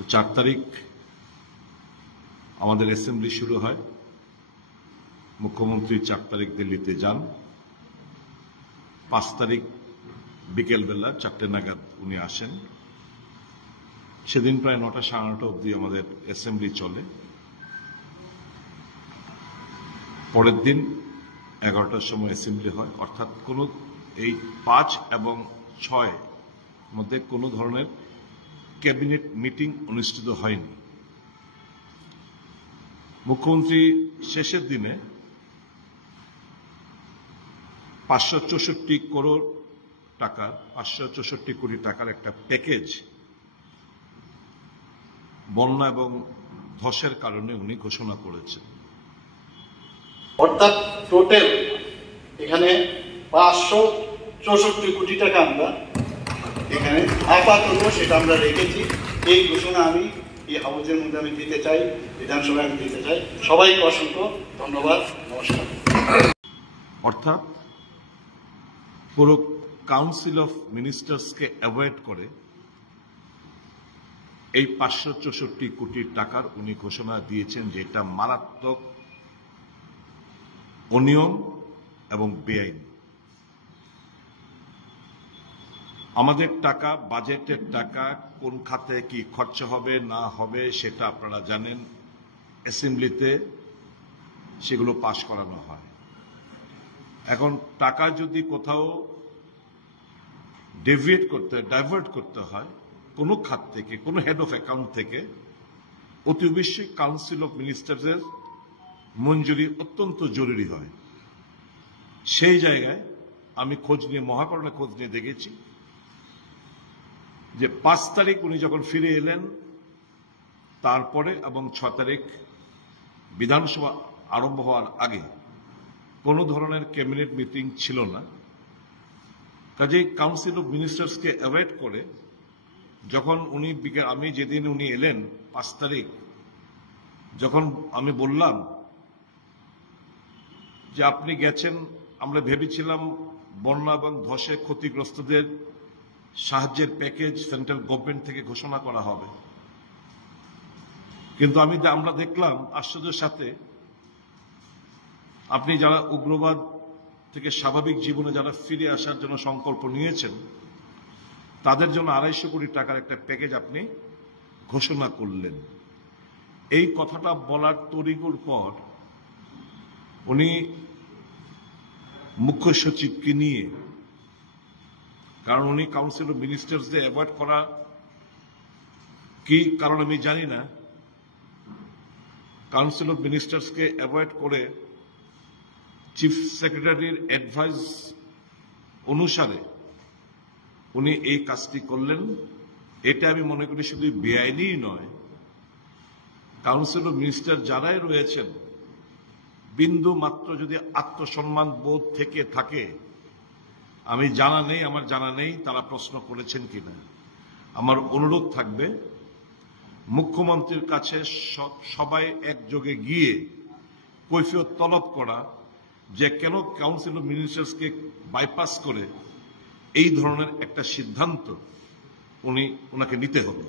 তো 4 তারিখ আমাদের অ্যাসেম্বলি শুরু হয়। মুখ্যমন্ত্রী 4 তারিখ দিল্লিতে যান। 5 তারিখ বিকেলবেলা 4টে নাগাদ উনি আসেন। সেদিন প্রায় 9টা সাড়ে 9টা অবধি আমাদের অ্যাসেম্বলি চলে। পরের দিন 11টার সময় অ্যাসেম্বলি হয়, অর্থাৎ কোনো এই 5 এবং 6 মধ্যে কোনো ধরনের ক্যাবিনেট মিটিং অনুষ্ঠিত হয়নি। মুখ্যমন্ত্রী শেষের দিনে 564 কোটি টাকার একটা প্যাকেজ বন্যা এবং ধসের কারণে উনি ঘোষণা করেছেন। অর্থাৎ টোটাল এখানে 564 কোটি টাকা আমরা এখানে আপাতত সেটা আমরা রেখেছি। এই ঘোষণা আমি এই হাউসের মধ্যে আমি দিতে চাই, বিধানসভায় আমি দিতে চাই। সবাইকে অসংখ্য ধন্যবাদ, নমস্কার। অর্থাৎ পুরো কাউন্সিল অফ মিনিস্টার্সকে অ্যাভয়েড করে এই 564 কোটি টাকার উনি ঘোষণা দিয়েছেন, যেটা মারাত্মক অনিয়ম এবং বেআইনি। আমাদের টাকা, বাজেটের টাকা কোন খাতে কি খরচ হবে না হবে সেটা আপনারা জানেন। অ্যাসেম্বলিতে সেগুলো পাশ করানো হয়। এখন টাকা যদি কোথাও ডাইভার্ট করতে হয় কোনো খাত থেকে, কোনো হেড অফ অ্যাকাউন্ট থেকে, অতি অবশ্যই কাউন্সিল অফ মিনিস্টার্সের মঞ্জুরি অত্যন্ত জরুরি হয়। সেই জায়গায় আমি মহাকরণে খোঁজ নিয়ে দেখেছি যে 5 তারিখ উনি যখন ফিরে এলেন, তারপরে এবং 6 তারিখ বিধানসভা আরম্ভ হওয়ার আগে কোনো ধরনের ক্যাবিনেট মিটিং ছিল না। কাজেই কাউন্সিল অফ মিনিস্টার্সকে অ্যাভয়েড করে যখন আমি যেদিন উনি এলেন 5 তারিখ, যখন আমি বললাম যে আপনি গেছেন, আমরা ভেবেছিলাম বন্যা এবং ধসে ক্ষতিগ্রস্তদের সাহায্যের প্যাকেজ সেন্ট্রাল গভর্নমেন্ট থেকে ঘোষণা করা হবে, কিন্তু আমরা দেখলাম আশ্চর্যের সাথে আপনি যারা উগ্রবাদ থেকে স্বাভাবিক জীবনে যারা ফিরে আসার জন্য সংকল্প নিয়েছেন, তাদের জন্য 250 কোটি টাকার একটা প্যাকেজ আপনি ঘোষণা করলেন। এই কথাটা বলার তড়িঘড়ির পর উনি মুখ্য সচিবকে নিয়ে, কারণ উনি কাউন্সিল অফ মিনিস্টার্সদের অ্যাভয়েড করা কি কারণ আমি জানি না, কাউন্সিল অফ মিনিস্টার্সকে অ্যাভয়েড করে চিফ সেক্রেটারির অ্যাডভাইস অনুসারে উনি এই কাজটি করলেন। এটা আমি মনে করি শুধু বেআইনি নয়, কাউন্সিল অফ মিনিস্টার যারাই রয়েছেন, বিন্দু মাত্র যদি আত্মসম্মান বোধ থেকে থাকে, আমার জানা নেই তারা প্রশ্ন করেছেন কিনা। আমার অনুরোধ থাকবে মুখ্যমন্ত্রীর কাছে সবাই একযোগে গিয়ে কৈফিয়ত তলব করা যে কেন কাউন্সিল অফ মিনিস্টার্সকে বাইপাস করে এই ধরনের একটা সিদ্ধান্ত ওনাকে নিতে হবে।